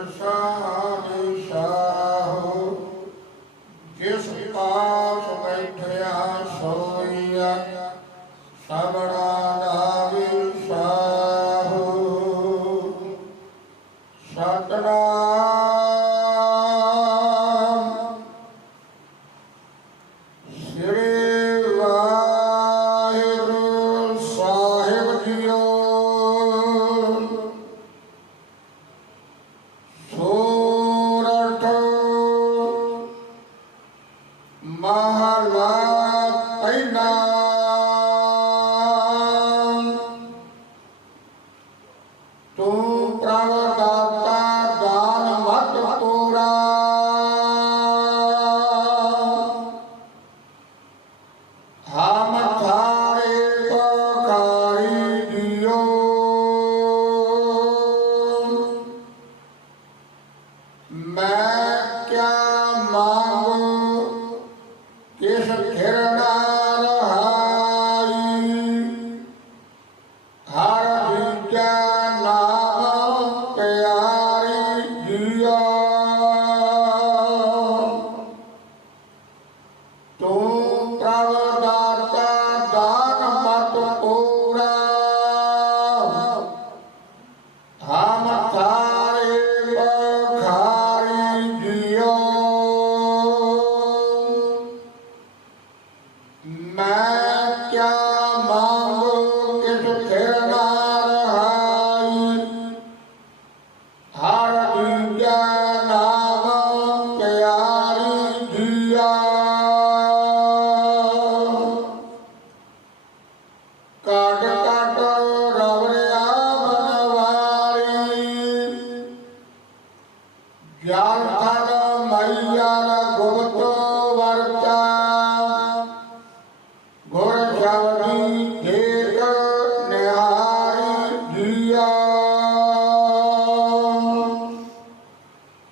wonderful. 아. Tu trabalha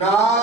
No.